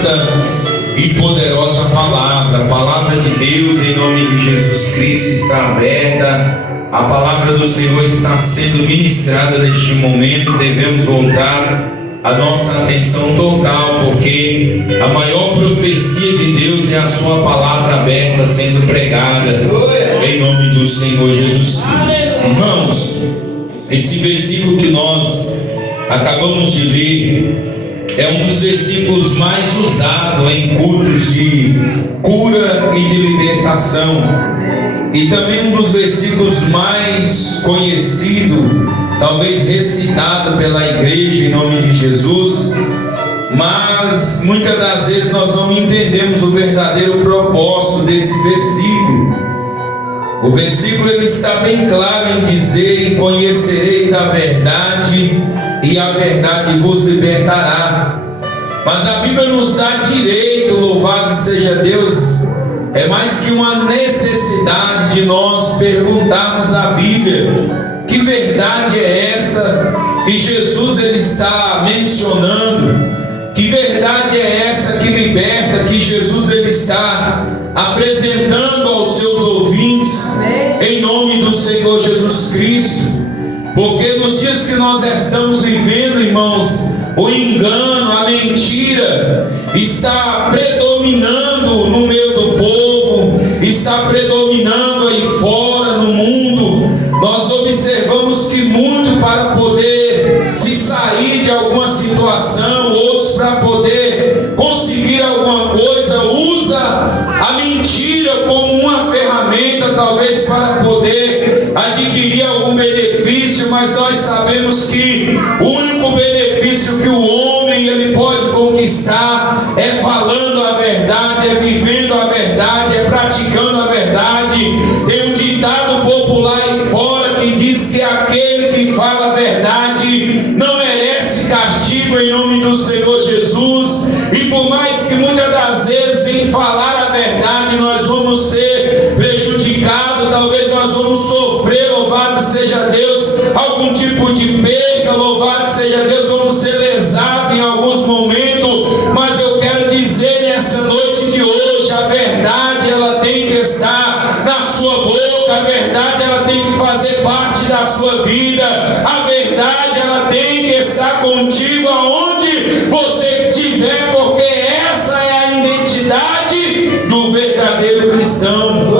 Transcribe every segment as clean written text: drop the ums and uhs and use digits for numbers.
santa e poderosa palavra. A palavra de Deus, em nome de Jesus Cristo, está aberta. A palavra do Senhor está sendo ministrada neste momento. Devemos voltar a nossa atenção total, porque a maior profecia de Deus é a sua palavra aberta sendo pregada, em nome do Senhor Jesus Cristo. Irmãos, esse versículo que nós acabamos de ler é um dos versículos mais usados em cultos de cura e de libertação, e também um dos versículos mais conhecidos, talvez recitado pela igreja em nome de Jesus, mas muitas das vezes nós não entendemos o verdadeiro propósito desse versículo. O versículo ele está bem claro em dizer: e conhecereis a verdade, e a verdade vos libertará. Mas a Bíblia nos dá direito, louvado seja Deus, é mais que uma necessidade de nós perguntarmos à Bíblia: que verdade é essa que Jesus ele está mencionando? Que verdade é essa que liberta, que Jesus ele está apresentando aos seus ouvintes, em nome do Senhor Jesus Cristo? Porque nos dias que nós estamos vivendo, irmãos, o engano, a mentira está predominando no meio do povo, está predominando aí fora no mundo. Nós observamos que muito para poder se sair de alguma situação, outros para poder conseguir alguma coisa, usa a mentira como uma ferramenta, talvez para poder adquirir algum benefício, mas nós sabemos que o único benefício que o homem ele pode conquistar é falando a verdade, é vivendo a verdade, é praticando a verdade. Tem um ditado popular aí fora que diz que aquele que fala a verdade não merece castigo, em nome do Senhor Jesus. E por mais que muitas das vezes em falar a verdade nós vamos ser prejudicados, talvez nós vamos sofrer, louvado seja Deus, algum tipo de perda, louvado seja Deus, vamos ser lesados em alguns momentos, mas eu quero dizer nessa noite de hoje: a verdade ela tem que estar na sua boca, a verdade ela tem que fazer parte da sua vida, a verdade ela tem que estar contigo aonde você estiver, porque essa é a identidade do verdadeiro cristão.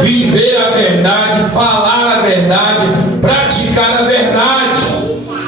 Viver a verdade, falar a verdade, praticar a verdade.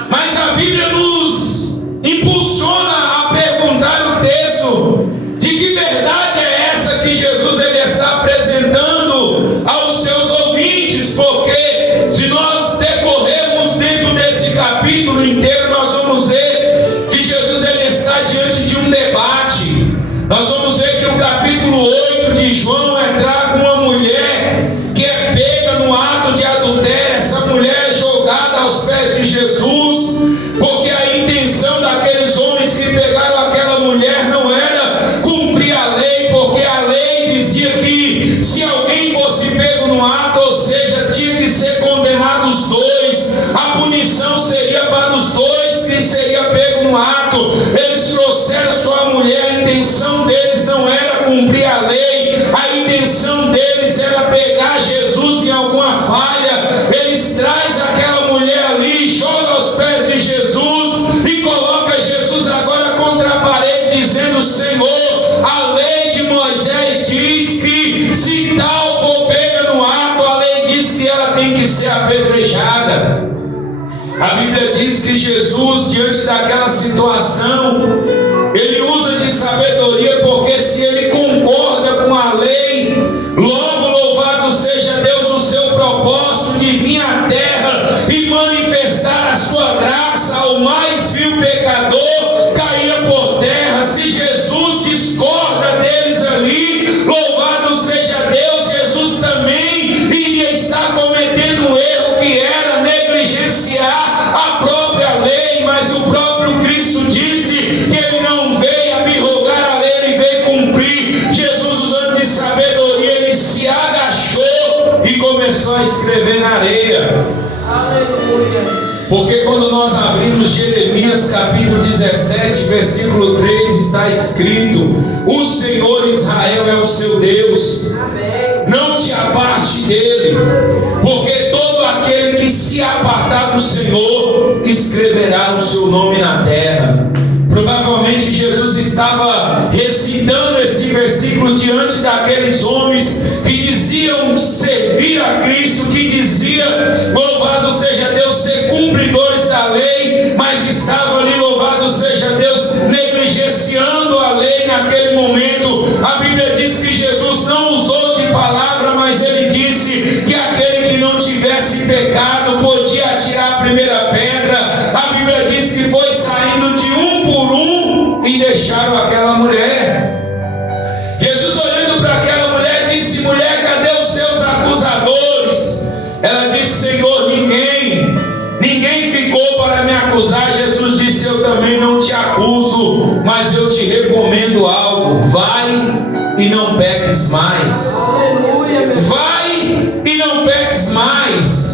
Mas a Bíblia nos impulsiona a perguntar o texto: de que verdade é essa que Jesus ele está apresentando aos seus ouvintes? Porque se nós decorrermos dentro desse capítulo inteiro, nós vamos ver que Jesus ele está diante de um debate. Nós vamos ver que o capítulo 8 de João traga uma mulher que é pega no ato de adultério. Essa mulher é jogada aos pés de Jesus, porque a intenção daqueles homens que pegaram aquela mulher não era cumprir a lei, porque a lei dizia que se alguém fosse pego no ato, ou seja, tinha que ser condenado os dois, a punição seria para os dois que seria pego no ato. Eles trouxeram sua mulher, a intenção deles não era cumprir a lei, a intenção deles era pegar Jesus em alguma falha. Eles trazem aquela mulher ali, jogam aos pés de Jesus e coloca Jesus agora contra a parede, dizendo: Senhor, a lei de Moisés diz que se tal for pega no ato, a lei diz que ela tem que ser apedrejada. A Bíblia diz que Jesus, diante daquela situação, ele usa de sabedoria, porque se ele concorda com a lei, logo, louvado seja Deus, o seu propósito de vir à terra e manifestar a sua graça ao mais vil pecador caía por terra. Se Jesus discorda deles ali, louvado seja Deus, Jesus também iria estar cometendo um erro, que era negligenciar a própria lei. Mas o próprio Cristo disse que ele não veio abrogar a lei, ele veio cumprir. Jesus, usando de sabedoria, ele se agachou e começou a escrever na areia. Aleluia. Porque quando nós abrimos Jeremias capítulo 17, versículo 3, está escrito: o Senhor Israel é o seu Deus, não te aparte dele, porque todo aquele que se apartar do Senhor escreverá o seu nome na terra. Provavelmente Jesus estava recitando esse versículo diante daqueles homens que diziam servir a Cristo, que dizia, louvado seja Deus, ser cumpridores da lei, mas estava ali, louvado seja Deus, negligenciando a lei naquele momento. A Bíblia diz que Jesus não usou de palavra, mas ele disse que aquele que não tivesse pecado podia atirar a primeira pedra. A Bíblia diz que foi saindo de um por um e deixaram aquela mulher. Jesus, olhando para aquela mulher, disse: mulher, cadê os seus acusadores? Ela disse: Senhor, ninguém ficou para me acusar. Jesus disse: eu também não te acuso, mas eu te recomendo algo: vai e não peques mais. Vai e não peques mais.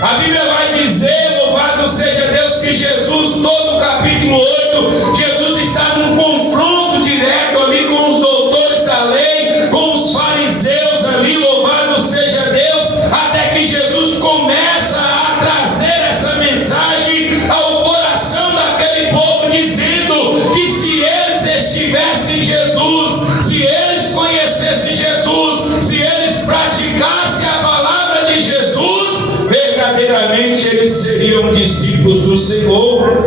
A Bíblia vai dizer, louvado seja Deus, que Jesus, todo o capítulo 8, Jesus está num confronto direto ali com os doutores da lei, com os fariseus ali, louvado seja Deus, até que Jesus começa a trazer essa mensagem ao coração daquele povo, dizendo que se eles estivessem em Jesus, se eles conhecessem Jesus, se eles praticassem a palavra de Jesus, verdadeiramente eles seriam discípulos do Senhor.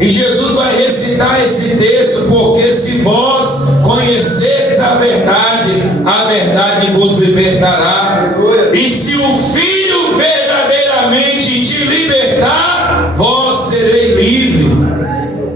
E Jesus vai recitar esse texto: porque se vós conhecerdes a verdade vos libertará. E se o Filho verdadeiramente te libertar, vós sereis livre.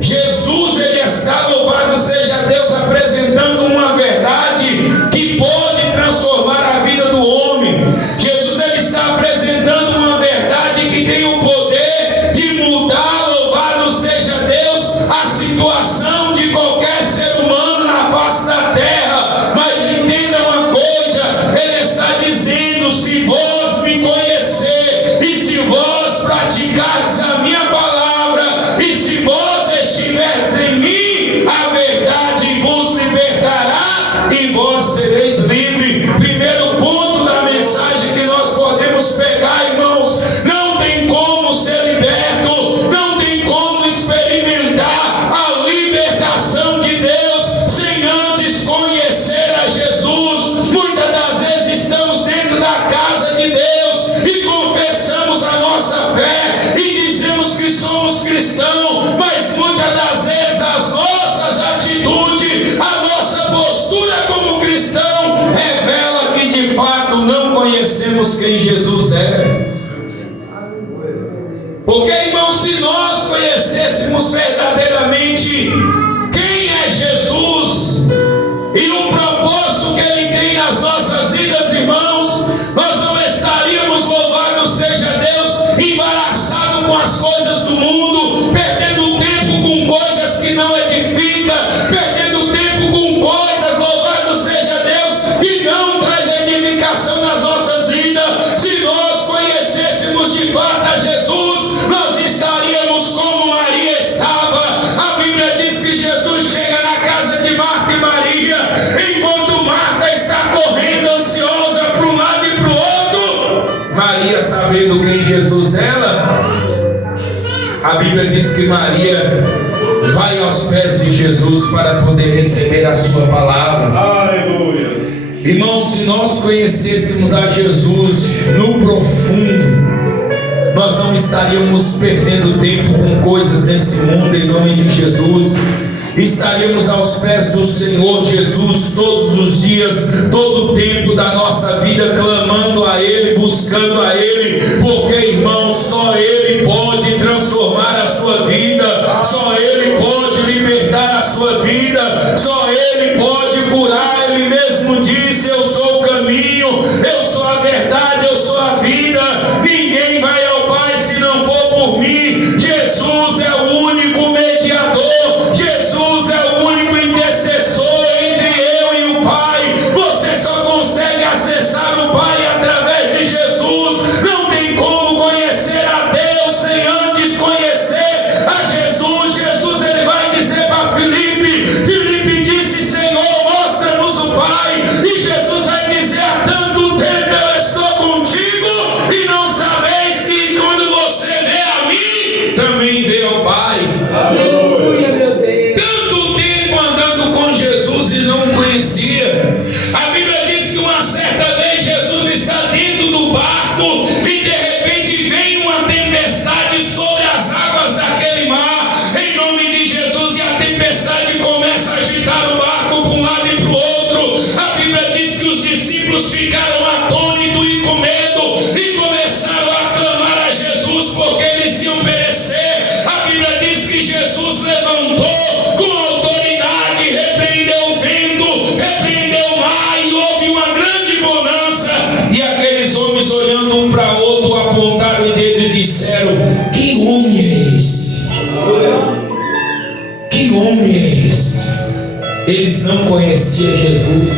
Jesus, ele está, louvado seja Deus, apresentando uma verdade que pode transformar a vida do homem. Jesus, ele está apresentando uma verdade que tem o poder de mudar, louvado seja Deus, a situação de qualquer ser humano na face da terra. Mas entenda uma coisa, ele está dizendo: se vós me conhecer, e se vós praticardes a minha palavra, e se vós estiverdes em mim, a verdade vos libertará e vós sereis livres. Primeiro ponto da mensagem que nós podemos pegar, irmãos: não tem como ser liberto, não tem como experimentar a libertação de Deus sem antes conhecer a Jesus. Muitas das vezes estamos dentro da casa de Deus e confessamos a nossa fé e dizemos que somos cristãos, mas muitas das vezes as nossas atitudes, a nossa postura como cristão revela que de fato não conhecemos quem Jesus é. Porque, irmãos, se nós conhecêssemos verdadeiramente quem é Jesus e o propósito que ele tem nas nossas vidas, irmãos, nós não estaríamos, louvado seja Deus, embaraçados com as coisas do mundo, perdendo tempo com coisas que não edificam, perdendo tempo com coisas, louvado seja Deus, que não traz edificação nas nossas vidas. Se nós conhecêssemos de fato a Jesus, nós estaríamos como Maria estava. A Bíblia diz que Jesus chega na casa de Marta e Maria, enquanto Marta está correndo ansiosa para um lado e para o outro, Maria, sabendo quem Jesus era, a Bíblia diz que Maria vai aos pés de Jesus para poder receber a sua palavra. Aleluia. Irmãos, se nós conhecêssemos a Jesus no profundo, nós não estaríamos perdendo tempo com coisas nesse mundo, em nome de Jesus. Estaríamos aos pés do Senhor Jesus todos os dias, todo o tempo da nossa vida, clamando a Ele, buscando a Ele, porque, irmão, só Ele pode transformar a sua vida, só Ele pode libertar a sua vida, só Ele pode curar. Ele mesmo disse: eu sou o caminho, eu sou a verdade, eu sou a vida, ninguém vai ao Pai se não for por mim. Jesus é o único mediador, Jesus é o único intercessor entre eu e o Pai. Você só consegue acessar o Pai através de Jesus. Não tem como conhecer a Deus sem eles não conheciam Jesus.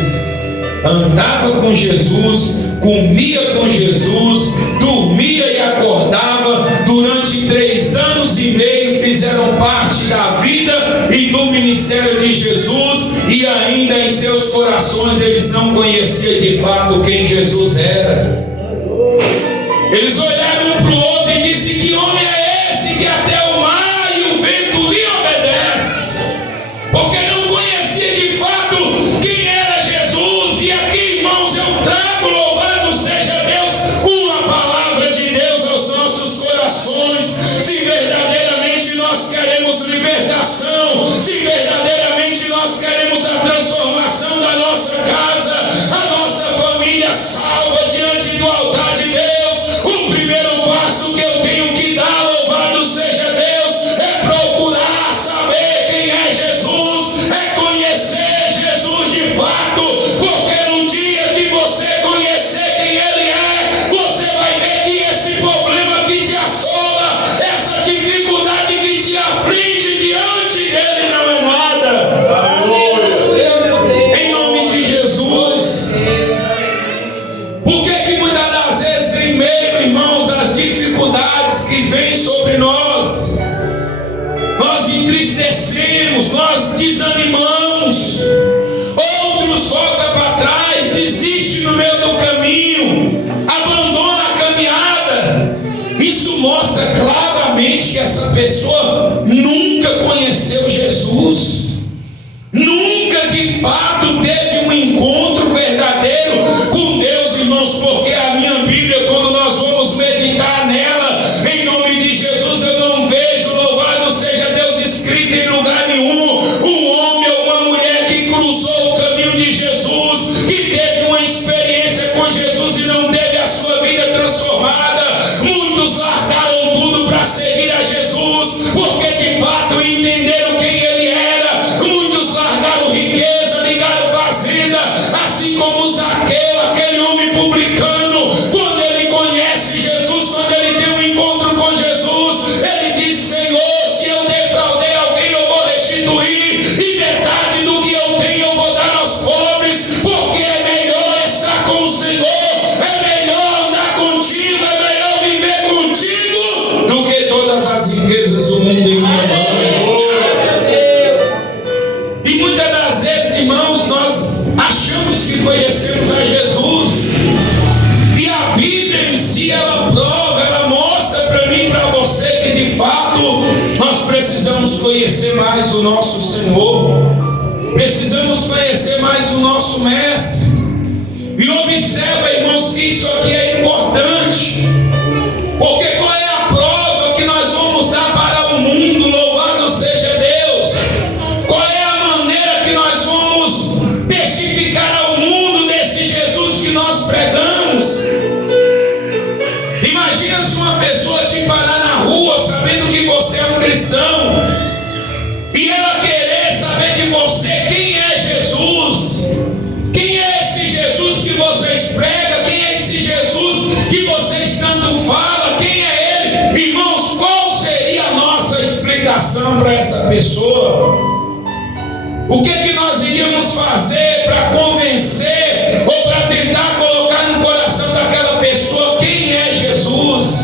Andava com Jesus, comia com Jesus, dormia e acordava. Durante 3 anos e meio fizeram parte da vida e do ministério de Jesus, e ainda em seus corações eles não conheciam de fato quem Jesus era. Eles olharam um para o outro e disseram: que homem é esse que até o mar e o vento lhe obedece? Porque não conhecia de fato quem era Jesus. E aqui, irmãos, eu trago, louvado seja Deus, uma palavra de Deus aos nossos corações. Se verdadeiramente nós queremos libertação, se verdadeiramente nós queremos a transformação da nossa casa, a nossa família salva diante do altar de Deus, o primeiro passo que eu tenho que dar, louvado seja Deus, é procurar saber quem é Jesus, é conhecer Jesus de fato, porque no dia que você conhecer quem Ele é, você vai ver que esse problema que te assola, essa dificuldade que te aflige diante dele não é nada. Em nome de Jesus. Por que muitas das vezes, em meio, irmãos, às dificuldades que vêm sobre nós, nós entristecemos, nós desanimamos, outros voltam para trás, desistem no meio do caminho, abandonam a caminhada? Isso mostra claramente que essa pessoa nunca conheceu Jesus, nunca de fato teve um encontro verdadeiro com Deus, irmãos, porque a minha Bíblia, quando nós vamos meditar nela, em nome de Jesus, eu não vejo, louvado seja Deus, escrito em lugar nenhum, um homem ou uma mulher que cruzou o caminho de Jesus, que teve uma experiência com Jesus e não teve a sua vida transformada. Muitos largaram tudo para seguir a Jesus, porque de fato entenderam quem Ele era. Muitos largaram riqueza, ligaram fazenda, assim como Zaqueu, aquele homem publicano, quando ele conhece Jesus, quando ele tem um encontro com Jesus, ele diz: Senhor, se eu defraudei alguém, eu vou restituir, e metade do que eu tenho eu vou dar aos pobres, porque é melhor estar com o Senhor, é melhor andar contigo, é melhor viver contigo do que todas as riquezas do mundo em minha mão. E muitas das vezes, irmãos, nós achamos que conhecemos a Jesus, e a Bíblia em si, ela prova, ela mostra para mim e para você que de fato nós precisamos conhecer mais o nosso Senhor, precisamos conhecer mais o nosso Mestre. E observa, irmãos, que isso aqui é importante, porque qual é a prova que nós vamos dar para o mundo, louvado seja Deus? Qual é a maneira que nós vamos testificar ao mundo desse Jesus que nós pregamos? Imagina se uma pessoa te parar na rua sabendo que você é um cristão, e ela querer saber de você quem é Jesus. Quem é esse Jesus que vocês pregam? Quem é esse Jesus que vocês tanto falam? Quem é Ele? Irmãos, qual seria a nossa explicação para essa pessoa? O que nós iríamos fazer para convencer ou para tentar colocar no coração daquela pessoa quem é Jesus?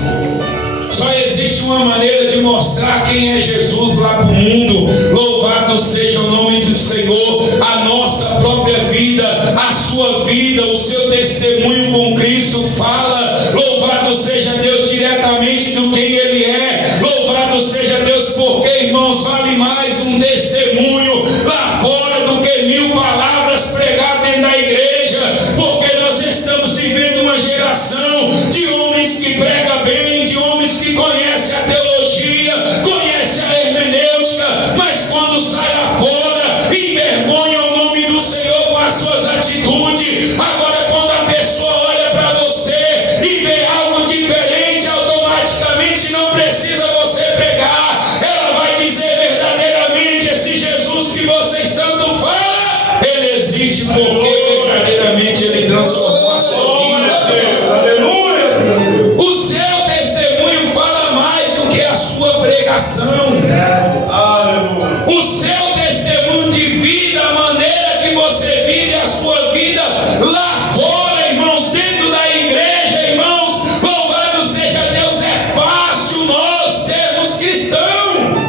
Só existe uma maneira de mostrar quem é Jesus lá para o mundo. Louvado seja o nome do Senhor. A nossa própria vida, a sua vida, o seu testemunho com Cristo fala. Louvado seja Deus diretamente do quem Ele é. Louvado seja Deus, porque, irmãos, vale mais um testemunho lá fora do que 1000 palavras pregadas dentro da igreja, porque nós estamos vivendo uma geração de homens que pregam bem, de homens que conhecem a teologia, conhecem a hermenêutica, mas quando sai lá fora, envergonham o nome do Senhor com as suas atitudes. Agora, quando a pessoa olha para você e vê algo diferente, automaticamente não precisa você pregar, ela vai dizer verdadeiramente: esse Jesus que vocês tanto falam, Ele existe, porque verdadeiramente Ele transformou a sua vida. Aleluia! O seu testemunho fala mais do que a sua pregação. O seu testemunho de vida, a maneira lá fora, irmãos, dentro da igreja, irmãos, louvado seja Deus, é fácil nós sermos cristãos.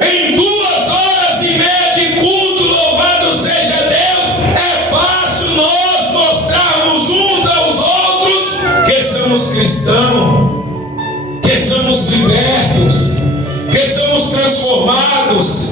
Em 2h30 de culto, louvado seja Deus, é fácil nós mostrarmos uns aos outros que somos cristãos, que somos libertos, que somos transformados,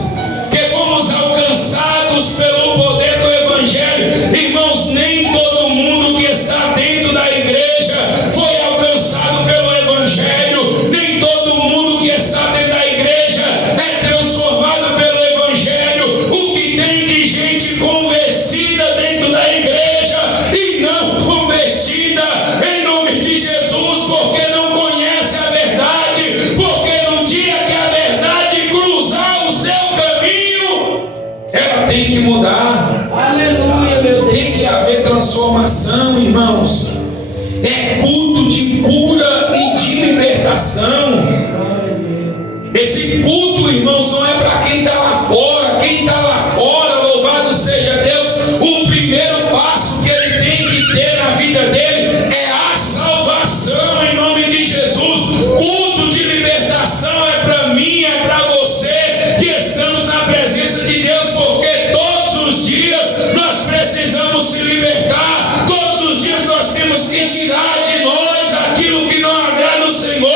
que fomos alcançados pelo poder do Evangelho. Irmãos, nem todo mundo que está dentro da igreja foi alcançado pelo Evangelho, nem todo mundo que está dentro da igreja é transformado pelo Evangelho. O que tem de gente convertida dentro da igreja e não convertida, em nome de Jesus, porque não conhece a verdade, porque no dia que a verdade cruzar o seu caminho, ela tem que mudar. Aleluia, meu Deus. Tem que haver transformação, irmãos. É culto de cura e de libertação. Esse culto, irmãos, não é para quem está lá fora. Quem está lá fora, louvado seja Deus, o primeiro passo que ele tem que ter na vida dele é a salvação, em nome de Jesus. Culto de libertação é para mim, é para você, que estamos na presença de Deus, porque todos os dias nós precisamos se libertar, todos os dias nós temos que tirar de nós aquilo que não agrada o Senhor,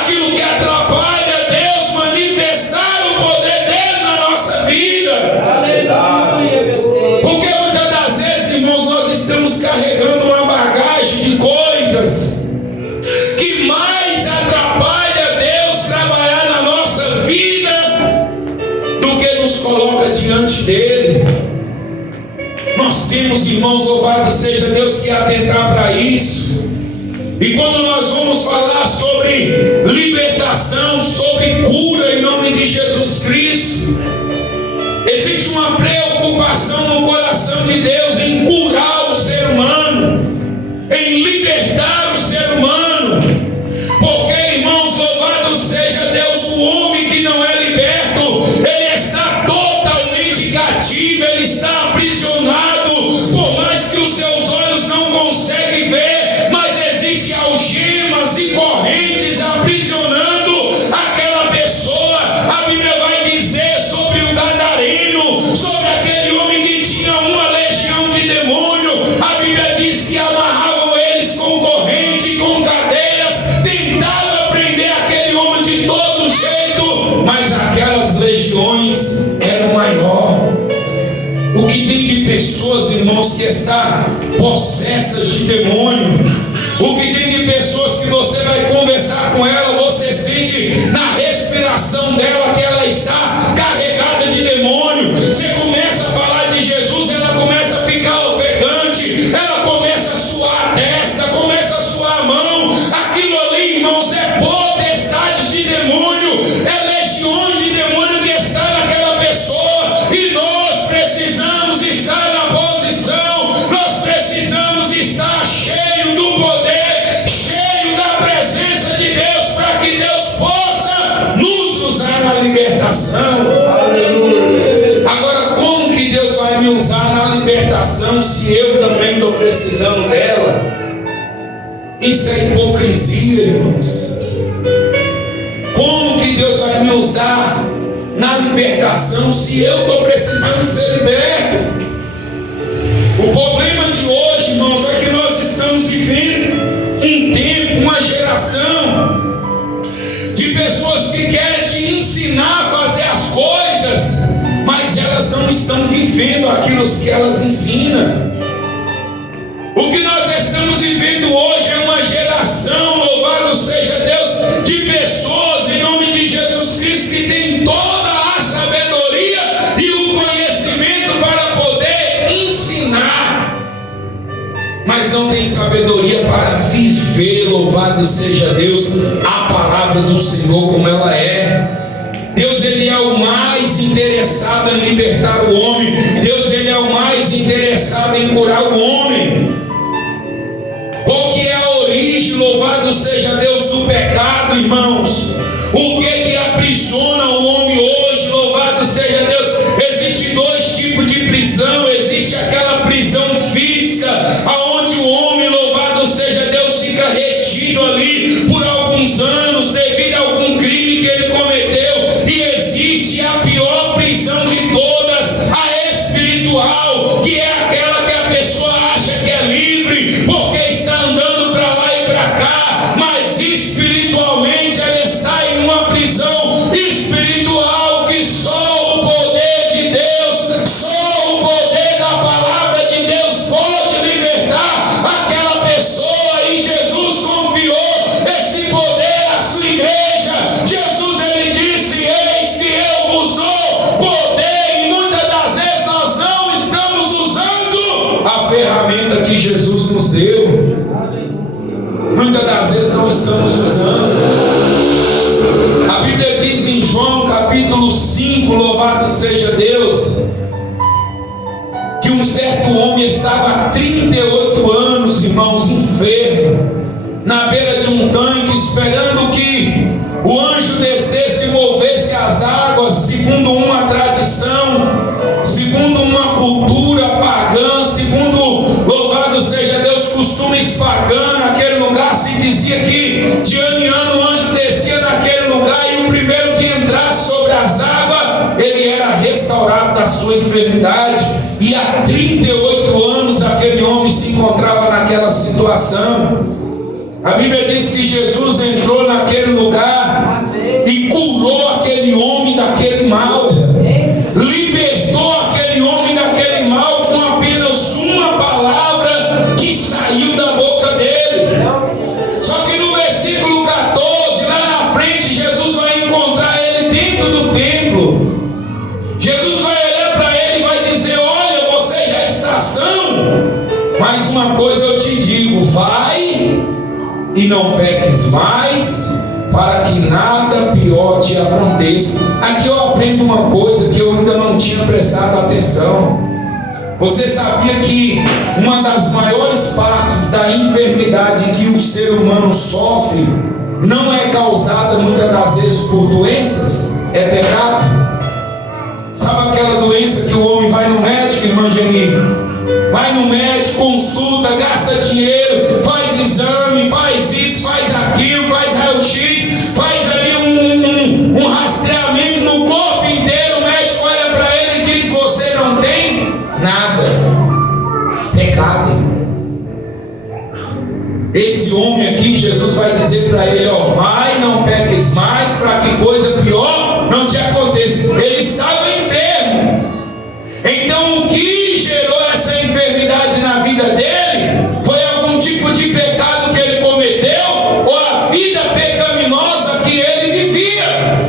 aquilo que atrapalha Deus manifestar o poder dele na nossa vida. Aleluia, meu Deus. Porque muitas das vezes, irmãos, nós estamos carregando uma bagagem de coisas que mais atrapalha Deus trabalhar na nossa vida do que nos coloca diante dele. Nós temos, irmãos, louvado seja Deus, que atentar para isso. E quando nós vamos falar sobre libertação, sobre cura em nome de Jesus Cristo, existe uma preocupação no coração de Deus em curar o ser humano, em libertar o ser humano. Porque, irmãos, louvado seja Deus, o homem que não é liberto, ele está totalmente cativo, ele está aprisionado, por mais que os seus olhos não conseguem ver, mas existem algemas e correntes aprisionando aquela pessoa. A Bíblia vai dizer sobre o gadareno, sobre aquele homem que tinha uma legião de demônio. A Bíblia diz que amarravam eles com corrente, com cadeias, tentavam prender aquele homem de todo jeito, mas aquelas legiões eram maior. O que tem de pessoas, irmãos, que estão possessas de demônio, o que tem de pessoas que você vai conversar com ela, você sente na respiração dela que ela está carregada de demônio. Você começa a falar de Jesus, ela começa a ficar ofegante, ela começa a suar a testa, começa a suar a mão. Aquilo ali, irmãos, é potestade de demônio, é legiões de demônio que está naquela pessoa, e nós precisamos estar na posição, nós precisamos estar cheio do poder, cheio da presença de Deus, para que Deus possa nos usar na libertação. Aleluia. Agora, como que Deus vai me usar na libertação se eu também estou precisando dela? Isso é hipocrisia, irmãos. Como que Deus vai me usar na libertação se eu estou precisando ser liberto? O problema de hoje, irmãos, é que nós estamos vivendo um tempo, uma geração de pessoas que querem te ensinar a fazer as coisas, mas elas não estão vivendo aquilo que elas ensinam. O que nós estamos vivendo hoje é uma geração, louvado seja Deus, de pessoas em nome de Jesus Cristo que tem toda a sabedoria e o conhecimento para poder ensinar, mas não tem sabedoria para viver, louvado seja Deus, a palavra do Senhor como ela é. Deus, ele é o mais interessado em libertar o homem. Deus, ele é o mais interessado em curar o homem. Qual que é a origem, louvado seja Deus, do pecado, irmãos? O que aprisiona o homem hoje, louvado seja Deus? Existem dois tipos de prisão. Existe aquela prisão física irmãos, enfermo, na beira de um tanque, esperando que o anjo descesse e movesse as águas, segundo uma tradição, segundo uma cultura pagã, segundo, louvado seja Deus, costumes pagãos. Naquele lugar se dizia que de ano em ano o anjo descia naquele lugar e o primeiro que entrasse sobre as águas, ele era restaurado da sua enfermidade. E há 38 anos aquele homem se encontrava naquela situação. A Bíblia diz que Jesus entrou naquele lugar e curou aquele homem daquele mal, libertou aquele homem daquele mal com apenas uma palavra que saiu da boca dele. Só que no versículo 14, lá na frente, Jesus vai encontrar ele dentro do templo. Jesus vai olhar para ele e vai dizer: olha, você já está são, mas uma coisa eu te digo, vai e não peques mais, para que nada pior te aconteça. Aqui eu aprendo uma coisa que eu ainda não tinha prestado atenção. Você sabia que uma das maiores partes da enfermidade que o ser humano sofre não é causada muitas das vezes por doenças? É pecado. Sabe aquela doença que o homem vai no médico, irmã Geni? Vai no médico, consulta, gasta dinheiro, faz exame, faz isso, faz aquilo, faz raio-x, faz ali um rastreamento no corpo inteiro. O médico olha para ele e diz: você não tem nada. Pecado. Esse homem aqui, Jesus vai dizer para ele: ó, vai, não peques mais, para que coisa pior não te aconteça. Ele estava enfermo. Então o que gerou essa enfermidade na vida dele foi algum tipo de pecado que ele cometeu, ou a vida pecaminosa que ele vivia.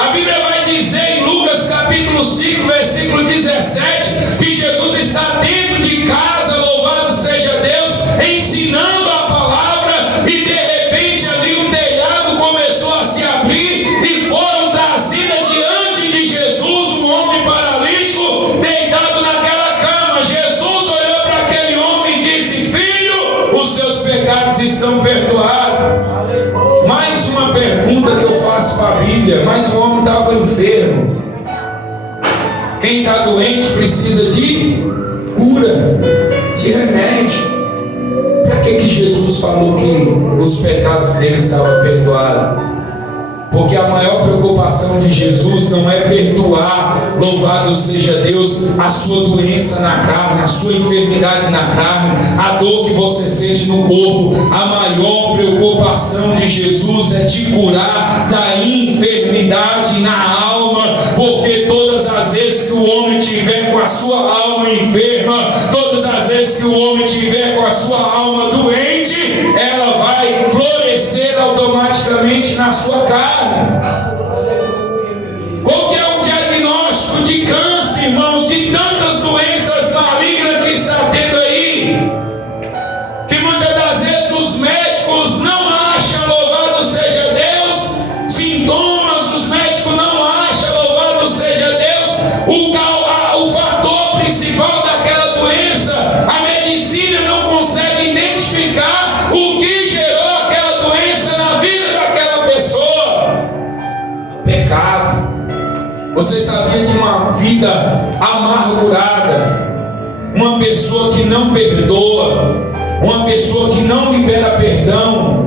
A Bíblia vai dizer em Lucas capítulo 5, versículo 17, que Jesus está dentro de casa, louvado seja Deus, ensinando a palavra, e de repente ali o telhado começou a se abrir e foram trazidas diante de Jesus um homem paralítico deitado naquela cama. Jesus olhou para aquele homem e disse: filho, os teus pecados estão perdoados. Mais uma pergunta que eu faço para a Bíblia: mas o homem estava enfermo. Quem está doente precisa de cura, de remédio. Para que Jesus falou que os pecados dele estavam perdoados? Porque a maior preocupação de Jesus não é perdoar, louvado seja Deus, a sua doença na carne, a sua enfermidade na carne, a dor que você sente no corpo. A maior preocupação de Jesus é te curar da enfermidade na alma, porque todas as vezes que o homem tiver com a sua alma enferma, todas as vezes que o homem tiver com a sua alma doente, ela vai florescer automaticamente na sua carne. Qual que é o diagnóstico de câncer, irmãos, de tantas doenças malignas que está tendo aí? Que muitas das vezes os médicos não acham, louvado seja Deus, sintomas, os médicos não acham, louvado seja Deus, o fator principal daquela doença. A medicina não consegue identificar o que gerou aquela doença na vida daquela pessoa. Pecado. Você sabia que uma vida amargurada, uma pessoa que não perdoa, uma pessoa que não libera perdão,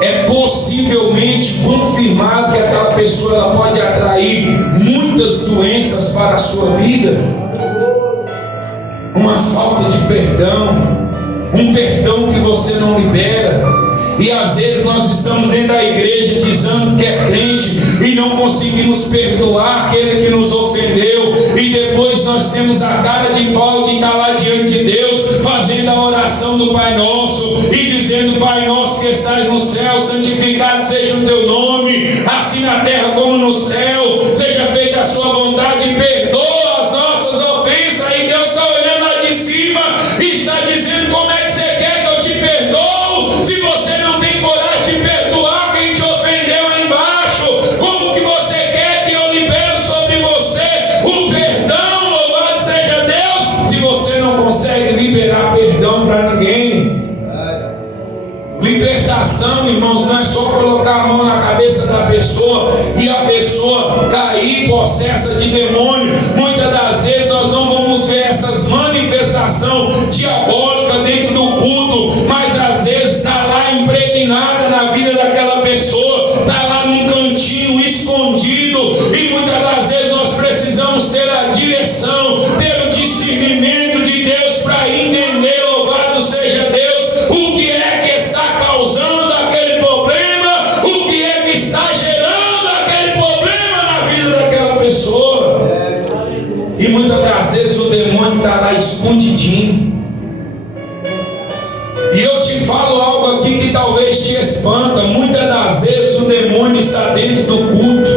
é possivelmente confirmado que aquela pessoa ela pode atrair muitas doenças para a sua vida? Uma falta de perdão, um perdão que você não libera. E às vezes nós estamos dentro da igreja dizendo que é crente e não conseguimos perdoar aquele que nos ofendeu, e depois nós temos a cara de pau de estar lá diante de Deus fazendo a oração do Pai Nosso e dizendo: Pai Nosso que estás no céu, santificado seja o teu nome, assim na terra como no céu, seja feita a sua vontade. Perdoa as nossas ofensas. E Deus está olhando lá de cima e está dizendo: como é que você quer que eu te perdoo se você não tem coragem de perdoar quem te ofendeu aí embaixo? Como que você quer que eu libere sobre você o perdão? Louvado seja Deus. manifestação, irmãos, não é só colocar a mão na cabeça da pessoa e a pessoa cair possessa de demônio. Muitas das vezes nós não vamos ver essas manifestações diabólicas dentro do culto, mas às vezes está lá impregnada na vida daquela pessoa, está lá num cantinho escondido, e muitas das vezes nós precisamos ter a direção, ter o discernimento de Deus para entender, louvado seja Deus, o que é que está causando aquele problema, o que é que está gerando aquele problema na vida daquela pessoa. E muitas das vezes o demônio está lá escondidinho. E eu te falo algo aqui que talvez te espanta. Muitas das vezes o demônio está dentro do culto,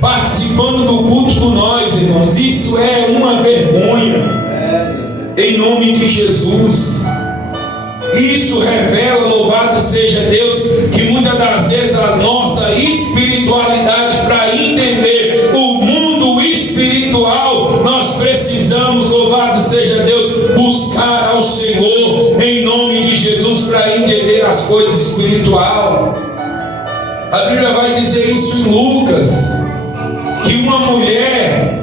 participando do culto com nós, irmãos. Isso é uma vergonha, em nome de Jesus. Isso revela, louvado seja Deus, que muitas das vezes a nossa espiritualidade, para entender o mundo espiritual, nós precisamos, louvado seja Deus, buscar ao Senhor em nome de Jesus para entender as coisas espirituais. A Bíblia vai dizer isso em Lucas, que uma mulher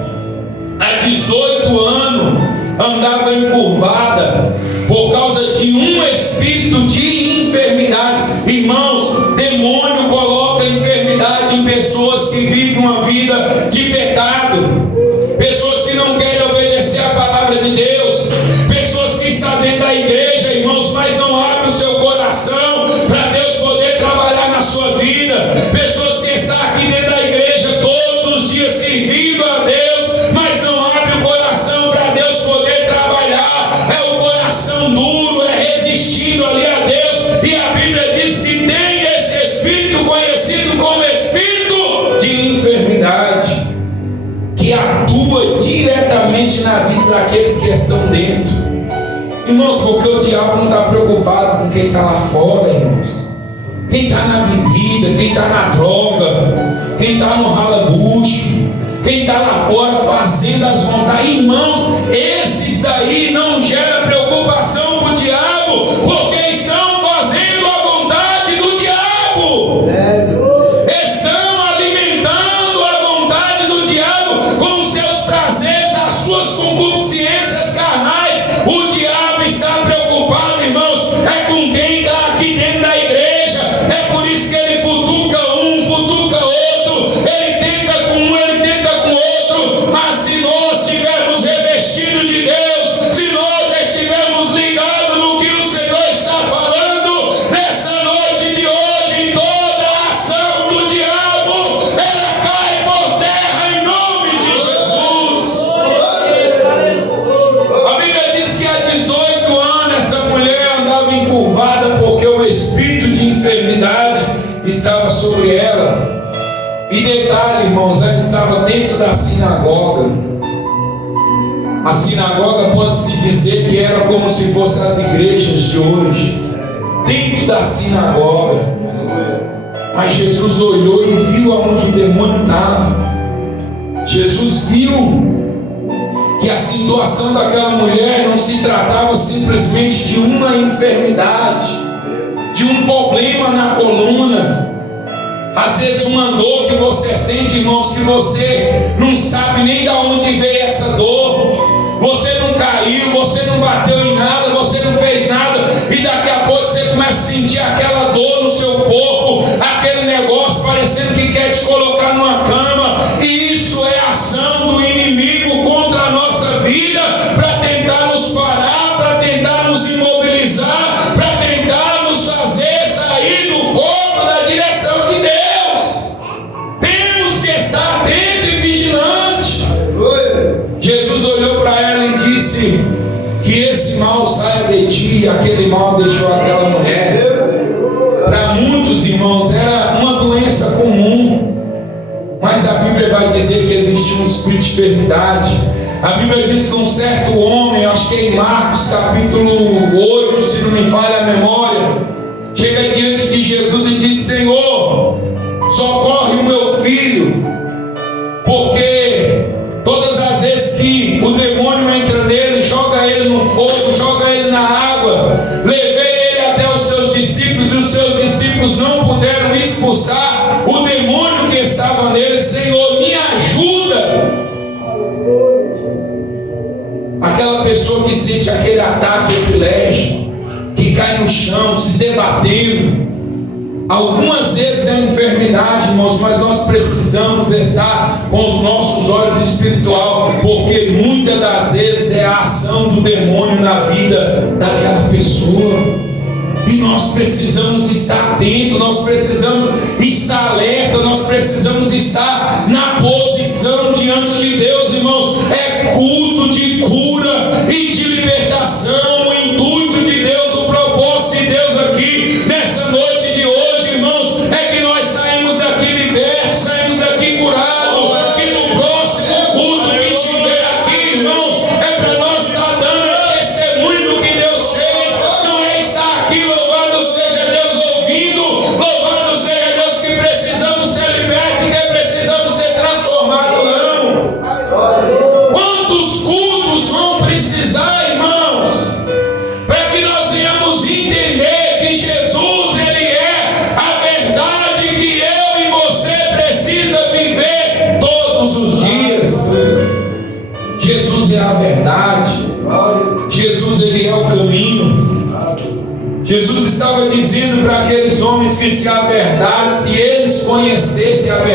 há 18 anos andava encurvada por causa de um espírito de enfermidade. Irmãos, demônio coloca enfermidade em pessoas que vivem uma vida de pecado, pessoas que não querem obedecer a palavra de Deus, pessoas que estão dentro da igreja, irmãos, mas não abrem o seu coração para Deus poder trabalhar na sua vida, pessoas que estão aqui dentro da igreja todos os dias servindo a Deus, mas não abrem o coração para Deus poder trabalhar. É o coração duro, é resistindo ali a Deus, e a Bíblia diz que tem esse espírito conhecido como espírito de enfermidade, que atua diretamente na vida daqueles que estão dentro. Irmãos, porque o diabo não está preocupado com quem está lá fora, irmãos. Quem está na bebida, quem está na droga, quem está no ralabucho, quem está lá fora fazendo as vontades. Irmãos, esses daí não geram preocupação para o diabo, porque estão fazendo a vontade do diabo. Estão alimentando a vontade do diabo com os seus prazeres, as suas concupiscências carnais. O diabo está preocupado, irmãos, é com quem está aqui dentro da igreja. É por isso que ele futuca um, futuca outro, ele tenta com um, ele tenta com outro. Mas se nós estivermos revestidos de Deus, se nós estivermos ligados no que o Senhor está falando nessa noite de hoje, toda a ação do diabo, ela cai por terra em nome de Jesus. A Bíblia diz que há 18 anos essa mulher andava encurvada porque o espírito de enfermidade estava sobre ela. E detalhe, irmãos, ela estava dentro da sinagoga. A sinagoga pode-se dizer que era como se fossem as igrejas de hoje, dentro da sinagoga. Mas Jesus olhou e viu aonde o demônio estava. Jesus viu que a situação daquela mulher não se tratava simplesmente de uma enfermidade, de um problema na coluna. Às vezes uma dor que você sente, irmãos, que você não sabe nem de onde veio essa dor. Você não caiu, você não bateu em nada, você não fez nada, e daqui a pouco você começa a sentir aquela dor no seu corpo, aquele negócio parecendo que quer te colocar numa cama. E isso é a ação do inimigo contra a nossa vida, para tentar nos parar, para tentar nos imobilizar, para tentar nos fazer sair do foco da direção de Deus. Temos que estar atento e vigilante. Jesus olhou para ela e disse que esse mal saia de ti, e aquele mal deixou aquela mulher. Para muitos, irmãos, era uma doença comum, mas a Bíblia vai dizer que existia um espírito de enfermidade. A Bíblia diz que um certo homem, acho que é em Marcos capítulo 8, se não me falha a memória, chega diante de Jesus e diz: Senhor, socorre o meu filho, porque todas as vezes que o demônio entra nele, joga ele no fogo, joga ele na água. Levei ele até os seus discípulos, e os seus ataque epilético, que cai no chão, se debatendo. Algumas vezes é enfermidade, irmãos, mas nós precisamos estar com os nossos olhos espirituais, porque muitas das vezes é a ação do demônio na vida daquela pessoa. E nós precisamos estar atentos, nós precisamos estar alerta, nós precisamos estar na posição diante de Deus, irmãos. É culto de cura e de libertação. O intuito de Deus, o propósito de Deus aqui nessa noite de hoje, irmãos, é que nós saímos daqui libertos, saímos daqui curados. E no próximo culto que tiver aqui, irmãos, é para nós estar dando testemunho do que Deus fez. Não é estar aqui, louvado seja Deus, ouvindo, louvado seja Deus, que precisamos ser libertos e que precisamos ser transformados, não. Quantos cultos vão precisar, irmãos, para que nós venhamos entender que Jesus, Ele é a verdade que eu e você precisa viver todos os dias. Jesus é a verdade. Jesus, Ele é o caminho. Jesus estava dizendo para aqueles homens que se a verdade, se eles conhecessem a verdade,